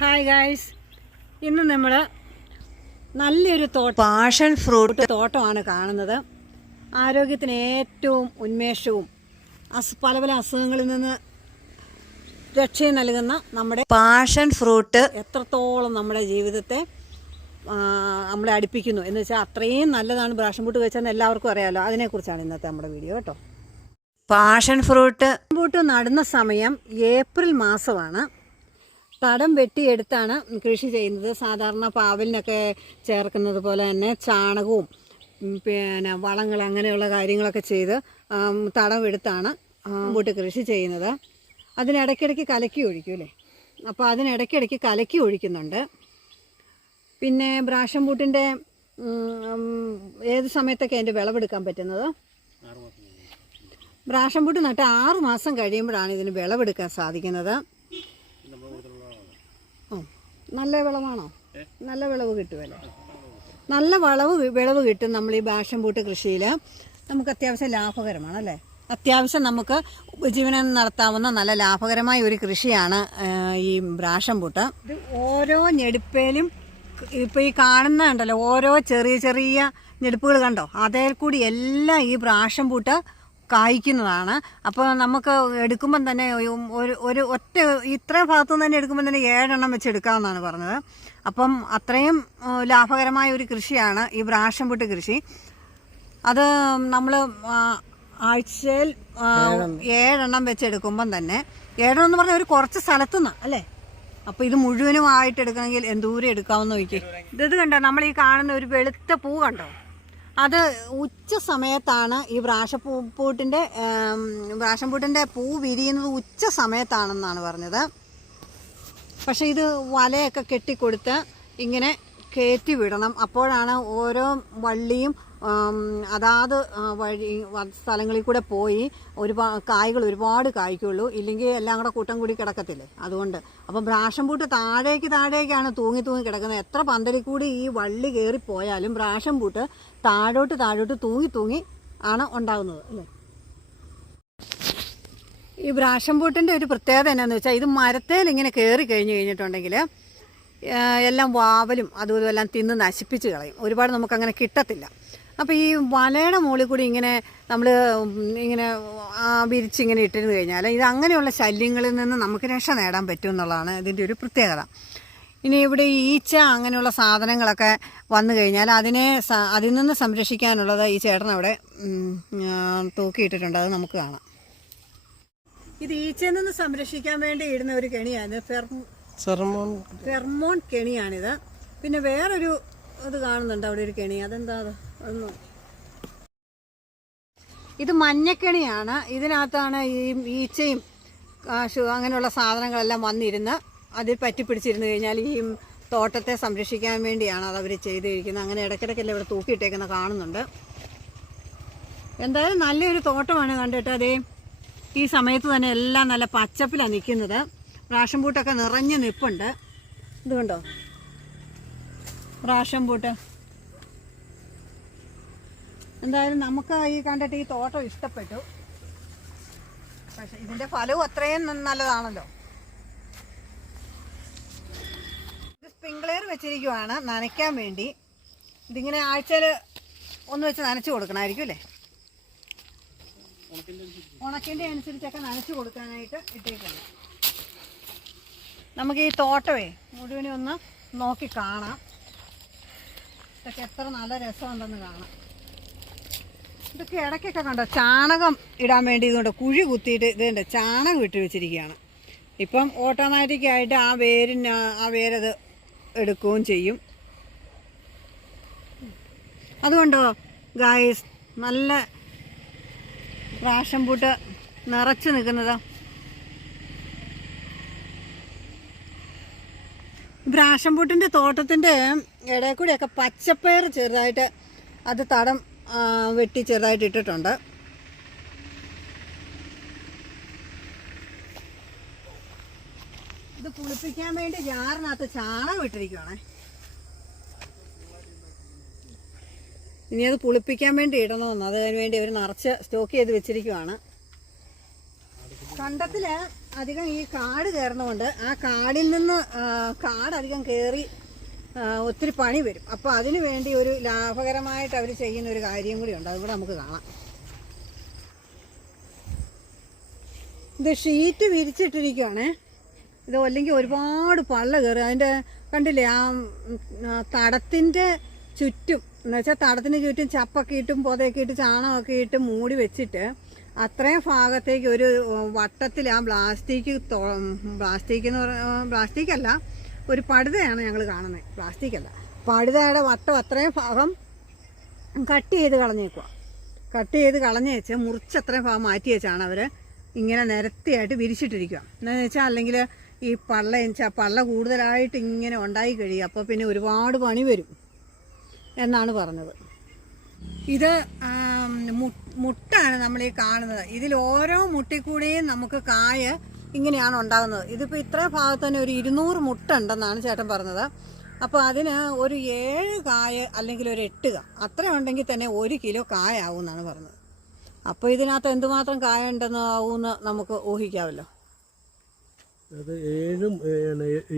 Hi guys ഇന്ന് നമ്മൾ നല്ലൊരു തോട്ടം പാഷൻ ഫ്രൂട്ട് തോട്ടമാണ് കാണുന്നത്. ആരോഗ്യത്തിന് ഏറ്റവും ഉന്മേഷവും അസ് പല പല അസുഖങ്ങളിൽ നിന്ന് രക്ഷയും നൽകുന്ന നമ്മുടെ പാഷൻ ഫ്രൂട്ട് എത്രത്തോളം നമ്മുടെ ജീവിതത്തെ നമ്മളെ അടുപ്പിക്കുന്നു. എന്ന് വെച്ചാൽ അത്രയും നല്ലതാണ്. ബ്രാഷൻ ഫ്രൂട്ട് വെച്ചാൽ എല്ലാവർക്കും അറിയാമല്ലോ അതിനെക്കുറിച്ചാണ് ഇന്നത്തെ നമ്മുടെ വീഡിയോ കേട്ടോ. പാഷൻ ഫ്രൂട്ട് ഫ്രൂട്ട് നടുന്ന സമയം ഏപ്രിൽ മാസമാണ്. തടം വെട്ടിയെടുത്താണ് കൃഷി ചെയ്യുന്നത്. സാധാരണ പാവലിനൊക്കെ ചേർക്കുന്നത് പോലെ തന്നെ ചാണകവും പിന്നെ വളങ്ങൾ അങ്ങനെയുള്ള കാര്യങ്ങളൊക്കെ ചെയ്ത് തടം എടുത്താണ് മുമ്പോട്ട് കൃഷി ചെയ്യുന്നത്. അതിനിടയ്ക്കിടയ്ക്ക് കലക്കി ഒഴിക്കും അല്ലേ? അപ്പോൾ അതിനിടയ്ക്കിടയ്ക്ക് കലക്കി ഒഴിക്കുന്നുണ്ട്. പിന്നെ ബ്രാഷം പൂട്ടിന്റെ ഏത് സമയത്തൊക്കെ അതിന്റെ വിളവെടുക്കാൻ പറ്റുന്നത്? ബ്രാഷം പൂട്ട് നട്ട് ആറ് മാസം കഴിയുമ്പോഴാണ് ഇതിന് വിളവെടുക്കാൻ സാധിക്കുന്നത്. നല്ല വിളവാണോ? നല്ല വിളവ് കിട്ടുമല്ലേ നല്ല വളവ് വിളവ് കിട്ടും നമ്മൾ ഈ ബാഷം പൂട്ട് കൃഷിയിൽ നമുക്ക് അത്യാവശ്യം ലാഭകരമാണ് അല്ലേ? അത്യാവശ്യം നമുക്ക് ഉപജീവനം നടത്താവുന്ന നല്ല ലാഭകരമായ ഒരു കൃഷിയാണ് ഈ ബ്രാഷൻ പൂട്ട്. ഇത് ഓരോ ഞെടുപ്പേലും ഇപ്പോൾ ഈ കാണുന്ന ഉണ്ടല്ലോ ഓരോ ചെറിയ ചെറിയ ഞെടുപ്പുകൾ കണ്ടോ? അതേൽ കൂടി എല്ലാം ഈ ബ്രാഷൻ പൂട്ട് കായ്ക്കുന്നതാണ്. അപ്പോൾ നമുക്ക് എടുക്കുമ്പം തന്നെ ഒരു ഒരു ഒറ്റ ഇത്രയും ഭാഗത്തു നിന്ന് തന്നെ എടുക്കുമ്പം തന്നെ ഏഴെണ്ണം വെച്ച് എടുക്കാമെന്നാണ് പറഞ്ഞത്. അപ്പം അത്രയും ലാഭകരമായ ഒരു കൃഷിയാണ് ഈ ബ്രാഷംപുട്ട് കൃഷി. അത് നമ്മൾ ആഴ്ചയിൽ ഏഴെണ്ണം വെച്ചെടുക്കുമ്പം തന്നെ ഏഴെണ്ണം എന്ന് പറഞ്ഞാൽ ഒരു കുറച്ച് സ്ഥലത്തുനിന്ന് അല്ലേ? അപ്പോൾ ഇത് മുഴുവനും ആയിട്ട് എടുക്കണമെങ്കിൽ എന്തൂരം എടുക്കാമെന്ന് നോക്കി ഇത് കണ്ടോ? നമ്മൾ ഈ കാണുന്ന ഒരു വെളുത്ത പൂ കണ്ടോ? അത് ഉച്ച സമയത്താണ് ഈ ബ്രാഷപ്പൂ വ്രാശംപൂട്ടിന്റെ പൂ വിരിയുന്നത് ഉച്ച സമയത്താണെന്നാണ് പറഞ്ഞത്. പക്ഷെ ഇത് വലയൊക്കെ കെട്ടിക്കൊടുത്ത് ഇങ്ങനെ കയറ്റി വിടണം. അപ്പോഴാണ് ഓരോ വള്ളിയും അതാത് വഴി സ്ഥലങ്ങളിൽ കൂടെ പോയി ഒരുപാട് കായ്കൾ ഒരുപാട് കായ്ക്കുള്ളൂ. ഇല്ലെങ്കിൽ എല്ലാം കൂടെ കൂട്ടം കൂടി കിടക്കത്തില്ലേ? അതുകൊണ്ട്. അപ്പം ബ്രാഷം പൂട്ട് താഴേക്ക് താഴേക്കാണ് തൂങ്ങി തൂങ്ങി കിടക്കുന്നത്. എത്ര പന്തലിൽ കൂടി ഈ വള്ളി കയറിപ്പോയാലും ബ്രാഷം പൂട്ട് താഴോട്ട് താഴോട്ട് തൂങ്ങി തൂങ്ങി ആണ് ഉണ്ടാകുന്നത് അല്ലേ? ഈ ബ്രാഷംപൂട്ടിന്റെ ഒരു പ്രത്യേകത എന്നാന്ന് വെച്ചാൽ ഇത് മരത്തേൽ ഇങ്ങനെ കയറി കഴിഞ്ഞ് കഴിഞ്ഞിട്ടുണ്ടെങ്കിൽ എല്ലാം വാവലും അതുപോലെ എല്ലാം തിന്ന് നശിപ്പിച്ച് കളയും. ഒരുപാട് നമുക്കങ്ങനെ കിട്ടത്തില്ല. അപ്പോൾ ഈ വലയുടെ മുകളിൽ കൂടി ഇങ്ങനെ നമ്മൾ ഇങ്ങനെ ആ, വിരിച്ചിങ്ങനെ ഇട്ടിരുന്ന് കഴിഞ്ഞാൽ ഇത് അങ്ങനെയുള്ള ശല്യങ്ങളിൽ നിന്ന് നമുക്ക് രക്ഷ നേടാൻ പറ്റും എന്നുള്ളതാണ് ഇതിന്റെ ഒരു പ്രത്യേകത. ഇനി ഇവിടെ ഈച്ച അങ്ങനെയുള്ള സാധനങ്ങളൊക്കെ വന്നു കഴിഞ്ഞാൽ അതിനെ അതിൽ നിന്ന് സംരക്ഷിക്കാനുള്ളത് ഈ ചേട്ടൻ അവിടെ തൂക്കിയിട്ടിട്ടുണ്ട്. അത് നമുക്ക് കാണാം. ഇത് ഈച്ചയിൽ നിന്ന് സംരക്ഷിക്കാൻ വേണ്ടി ഇടുന്ന ഒരു കെണിയാണ്. Pheromone pheromone കെണിയാണിത്. പിന്നെ വേറൊരു ഇത് കാണുന്നുണ്ട് അവിടെ ഒരു കെണി. അതെന്താ അത്? ഇത് മഞ്ഞക്കെണിയാണ്. ഇതിനകത്താണ് ഈ ഈച്ചയും അങ്ങനെയുള്ള സാധനങ്ങളെല്ലാം വന്നിരുന്ന് അതിൽ പറ്റിപ്പിടിച്ചിരുന്ന് കഴിഞ്ഞാൽ ഈ തോട്ടത്തെ സംരക്ഷിക്കാൻ വേണ്ടിയാണ് അത് അവർ ചെയ്തിരിക്കുന്നത്. അങ്ങനെ ഇടയ്ക്കിടയ്ക്കല്ലേ ഇവിടെ തൂക്കിയിട്ടേക്കുന്ന കാണുന്നുണ്ട്. എന്തായാലും നല്ലൊരു തോട്ടമാണ് കണ്ടിട്ട് അതേ. ഈ സമയത്ത് തന്നെ എല്ലാം നല്ല പച്ചപ്പിലാണ് നിൽക്കുന്നത്. റാഷൻ പൂട്ടൊക്കെ നിറഞ്ഞ് നിൽപ്പുണ്ട് ഇത് കണ്ടോ? റാഷൻ പൂട്ട് എന്തായാലും നമുക്ക് ഈ കണ്ടിട്ട് ഈ തോട്ടം ഇഷ്ടപ്പെട്ടു. പക്ഷെ ഇതിന്റെ ഫലവും അത്രയും നല്ലതാണല്ലോ. ഇത് സ്പ്രിംഗ്ലെയർ വെച്ചിരിക്കുവാണ് നനയ്ക്കാൻ വേണ്ടി. ഇതിങ്ങനെ ആഴ്ചയിൽ ഒന്ന് വെച്ച് നനച്ചു കൊടുക്കണമായിരിക്കും അല്ലേ? ഉണക്കിന്റെ അനുസരിച്ചൊക്കെ നനച്ചു കൊടുക്കാനായിട്ട് ഇട്ടേക്കുന്നു നമുക്ക് ഈ തോട്ടമേ മുഴുവനും ഒന്ന് നോക്കി കാണാം. ഇതൊക്കെ എത്ര നല്ല രസമുണ്ടെന്ന് കാണാം. ഇതൊക്കെ ഇടയ്ക്കൊക്കെ കണ്ടോ? ചാണകം ഇടാൻ വേണ്ടി ഇതുകൊണ്ട് കുഴി കുത്തിയിട്ട് ഇതുണ്ട് ചാണകം ഇട്ട് വെച്ചിരിക്കുകയാണ്. ഇപ്പം ഓട്ടോമാറ്റിക്കായിട്ട് ആ വേരിന് ആ വേരത് എടുക്കുകയും ചെയ്യും. അതുകൊണ്ടോ ഗായ്സ് നല്ല പ്രാശം പൂട്ട് നിറച്ച് നിൽക്കുന്നത്. ബ്രാഷംപൂട്ടിന്റെ തോട്ടത്തിന്റെ ഇടയിൽ കൂടിയൊക്കെ പച്ചപ്പയർ ചെറുതായിട്ട് അത് തടം വെട്ടി ചെറുതായിട്ട് ഇട്ടിട്ടുണ്ട്. ഇത് പുളിപ്പിക്കാൻ വേണ്ടി ജാറിനകത്ത് ചാണകം ഇട്ടിരിക്കുവാണേ. ഇനി അത് പുളിപ്പിക്കാൻ വേണ്ടി ഇടണമെന്ന് അതിന് വേണ്ടി അവർ നിറച്ച് സ്റ്റോക്ക് ചെയ്ത് വെച്ചിരിക്കുവാണ്. കണ്ടത്തിൽ അധികം ഈ കാട് കയറുന്നതുകൊണ്ട് ആ കാടിൽ നിന്ന് കാട് അധികം കയറി ഒത്തിരി പണി വരും. അപ്പോൾ അതിനു വേണ്ടി ഒരു ലാഭകരമായിട്ട് അവർ ചെയ്യുന്ന ഒരു കാര്യം കൂടി ഉണ്ട്. അതുകൂടെ നമുക്ക് കാണാം. ഇത് ഷീറ്റ് വിരിച്ചിട്ടിരിക്കുവാണേ. ഇത് അല്ലെങ്കിൽ ഒരുപാട് പള്ള കയറി അതിന്റെ കണ്ടില്ലേ ആ തടത്തിന്റെ ചുറ്റും എന്നുവെച്ചാൽ തടത്തിന് ചുറ്റും ചപ്പൊക്കെ ഇട്ടും പൊതയൊക്കെ ഇട്ട് ചാണകമൊക്കെ ഇട്ട് മൂടി വെച്ചിട്ട് അത്രയും ഭാഗത്തേക്ക് ഒരു വട്ടത്തിൽ ആ പ്ലാസ്റ്റിക് പ്ലാസ്റ്റിക് എന്ന് പറഞ്ഞ പ്ലാസ്റ്റിക് അല്ല ഒരു പടുതയാണ് ഞങ്ങൾ കാണുന്നത് പ്ലാസ്റ്റിക് അല്ല പടുതയുടെ വട്ടം അത്രയും ഭാഗം കട്ട് ചെയ്ത് കളഞ്ഞേക്കുക കട്ട് ചെയ്ത് കളഞ്ഞ് വെച്ച് മുറിച്ച് അത്രയും ഭാഗം മാറ്റി വെച്ചാണ് അവർ ഇങ്ങനെ നിരത്തിയായിട്ട് വിരിച്ചിട്ടിരിക്കുക എന്താണെന്ന് വെച്ചാൽ അല്ലെങ്കിൽ ഈ പള്ള വെച്ചാൽ പള്ള കൂടുതലായിട്ട് ഇങ്ങനെ ഉണ്ടായി കഴിയും. അപ്പോൾ പിന്നെ ഒരുപാട് പണി വരും എന്നാണ് പറഞ്ഞത്. ഇത് മുട്ടാണ് നമ്മൾ ഈ കാണുന്നത്. ഇതിൽ ഓരോ മുട്ടിക്കൂടെയും നമുക്ക് കായ ഇങ്ങനെയാണ് ഉണ്ടാകുന്നത്. ഇതിപ്പോൾ ഇത്ര ഭാഗത്ത് തന്നെ ഒരു ഇരുന്നൂറ് മുട്ട ഉണ്ടെന്നാണ് ചേട്ടൻ പറഞ്ഞത്. അപ്പോൾ അതിന് ഒരു ഏഴ് കായ അല്ലെങ്കിൽ ഒരു എട്ട് അത്ര ഉണ്ടെങ്കിൽ തന്നെ ഒരു കിലോ കായ ആവും എന്നാണ് പറഞ്ഞത്. അപ്പോൾ ഇതിനകത്ത് എന്തുമാത്രം കായ ഉണ്ടെന്ന് ആവുമെന്ന് നമുക്ക് ഊഹിക്കാമല്ലോ. അത് ഏഴും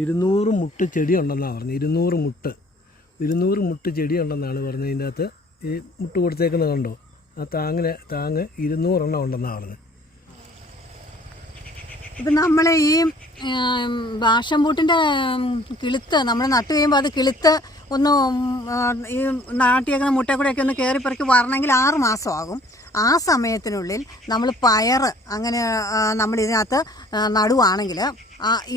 ഇരുന്നൂറ് മുട്ട് ചെടി ഉണ്ടെന്നാണ് പറഞ്ഞത്. ഇരുന്നൂറ് മുട്ട്. ഇരുന്നൂറ് മുട്ട് ചെടി ഉണ്ടെന്നാണ് പറഞ്ഞത് ഇതിന്റെ അകത്ത് ഈ മുട്ട് കൊടുത്തേക്കുന്നത് കണ്ടോ? ആ താങ്ങിന് താങ്ങ് ഇരുന്നൂറെണ്ണം ഉണ്ടെന്നാണ് പറഞ്ഞത്. ഇപ്പം നമ്മൾ ഈ ഭാഷംപൂട്ടിന്റെ കിളുത്ത് നമ്മൾ നട്ട് കഴിയുമ്പോൾ അത് കിളുത്ത് ഒന്ന് ഈ നാട്ടിയേക്കുന്ന മുട്ടക്കൂടെയൊക്കെ ഒന്ന് കയറിപ്പറക്കി വരണമെങ്കിൽ ആറ് മാസമാകും. ആ സമയത്തിനുള്ളിൽ നമ്മൾ പയർ അങ്ങനെ നമ്മൾ ഇതിനകത്ത് നടുവാണെങ്കിൽ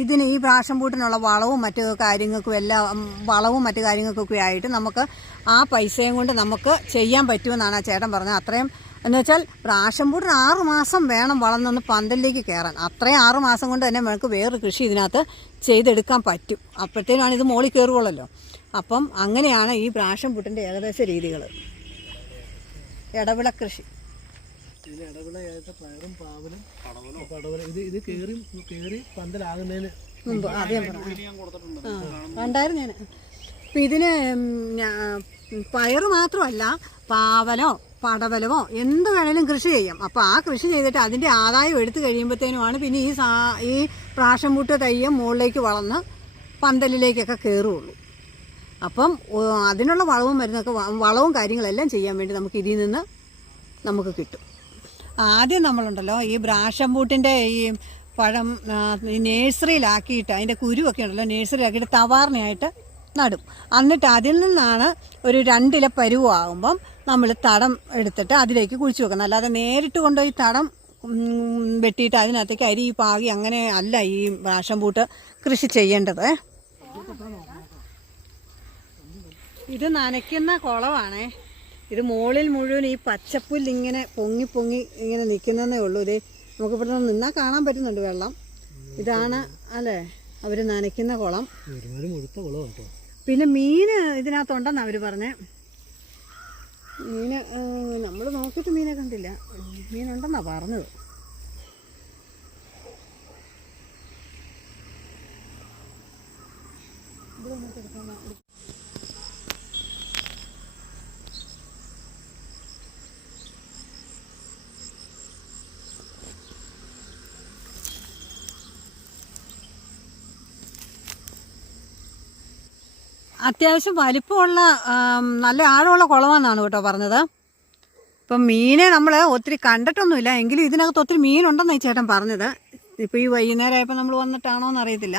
ഇതിന് ഈ പ്രാഷംപൂട്ടിനുള്ള വളവും മറ്റു കാര്യങ്ങൾക്കും എല്ലാം വളവും മറ്റു കാര്യങ്ങൾക്കൊക്കെ ആയിട്ട് നമുക്ക് ആ പൈസയും കൊണ്ട് നമുക്ക് ചെയ്യാൻ പറ്റുമെന്നാണ് ആ ചേട്ടൻ പറഞ്ഞത്. അത്രയും എന്ന് വെച്ചാൽ പ്രാഷംപൂട്ടിന് ആറ് മാസം വേണം വളർന്നൊന്ന് പന്തലിലേക്ക് കയറാൻ. അത്രയും ആറ് മാസം കൊണ്ട് തന്നെ നമുക്ക് വേറൊരു കൃഷി ഇതിനകത്ത് ചെയ്തെടുക്കാൻ പറ്റും. അപ്പോഴത്തേനാണ് ഇത് മോളിൽ കയറുകയുള്ളല്ലോ. അപ്പം അങ്ങനെയാണ് ഈ പ്രാഷംപൂട്ടിന്റെ ഏകദേശ രീതികൾ. ഇടവിള കൃഷി. മുമ്പ് ഞാൻ അപ്പം ഇതിന് പയറ് മാത്രമല്ല പാവലോ പടവലമോ എന്ത് വേണേലും കൃഷി ചെയ്യാം. അപ്പോൾ ആ കൃഷി ചെയ്തിട്ട് അതിന്റെ ആദായം എടുത്തു കഴിയുമ്പോഴത്തേനുമാണ് പിന്നെ ഈ സാ ഈ പ്രാഷംപൂട്ട് തയ്യം മുകളിലേക്ക് വളർന്ന് പന്തലിലേക്കൊക്കെ കയറുള്ളൂ അപ്പം അതിനുള്ള വളവും മരുന്നൊക്കെ വളവും കാര്യങ്ങളെല്ലാം ചെയ്യാൻ വേണ്ടി നമുക്ക് ഇതിൽ നിന്ന് നമുക്ക് കിട്ടും. ആദ്യം നമ്മളുണ്ടല്ലോ ഈ ബ്രാഷംപൂട്ടിന്റെ ഈ പഴം നേഴ്സറിയിലാക്കിയിട്ട് അതിന്റെ കുരുവൊക്കെ ഉണ്ടല്ലോ നേഴ്സറിയിലാക്കിയിട്ട് തവാറിനായിട്ട് നടും. എന്നിട്ട് അതിൽ നിന്നാണ് ഒരു രണ്ടില പരുവാകുമ്പം നമ്മൾ തടം എടുത്തിട്ട് അതിലേക്ക് കുഴിച്ചു വെക്കണം. അല്ലാതെ നേരിട്ട് കൊണ്ടുപോയി തടം വെട്ടിയിട്ട് അതിനകത്തേക്ക് അരി പാകി അങ്ങനെ അല്ല ഈ ബ്രാഷംബൂട്ട് കൃഷി ചെയ്യേണ്ടത്. ഇത് നനയ്ക്കുന്ന കുളമാണേ ഇത് മുകളിൽ മുഴുവൻ ഈ പച്ചപ്പുല്ല് ഇങ്ങനെ പൊങ്ങി പൊങ്ങി ഇങ്ങനെ നിൽക്കുന്നതേ ഉള്ളൂ. ഇത് നമുക്ക് ഇവിടെ നിന്ന് നിന്നാൽ കാണാൻ പറ്റുന്നുണ്ട് വെള്ളം. ഇതാണ് അല്ലേ? അവർ നനയ്ക്കുന്ന കുളം. പിന്നെ മീൻ ഇതിനകത്തുണ്ടെന്നാണ് അവർ പറഞ്ഞേ. മീന് നമ്മൾ നോക്കിയിട്ട് മീനെ കണ്ടില്ല. മീനുണ്ടെന്നാണ് പറഞ്ഞത്. അത്യാവശ്യം വലിപ്പമുള്ള നല്ല ആഴമുള്ള കുളമാണെന്നാണ് കേട്ടോ പറഞ്ഞത്. ഇപ്പം മീനെ നമ്മൾ ഒത്തിരി കണ്ടിട്ടൊന്നുമില്ല എങ്കിലും ഇതിനകത്ത് ഒത്തിരി മീനുണ്ടെന്നാണ് ചേട്ടൻ പറഞ്ഞത്. ഇപ്പോൾ ഈ വൈകുന്നേരം ആയപ്പോൾ നമ്മൾ വന്നിട്ടാണോ എന്ന് അറിയത്തില്ല.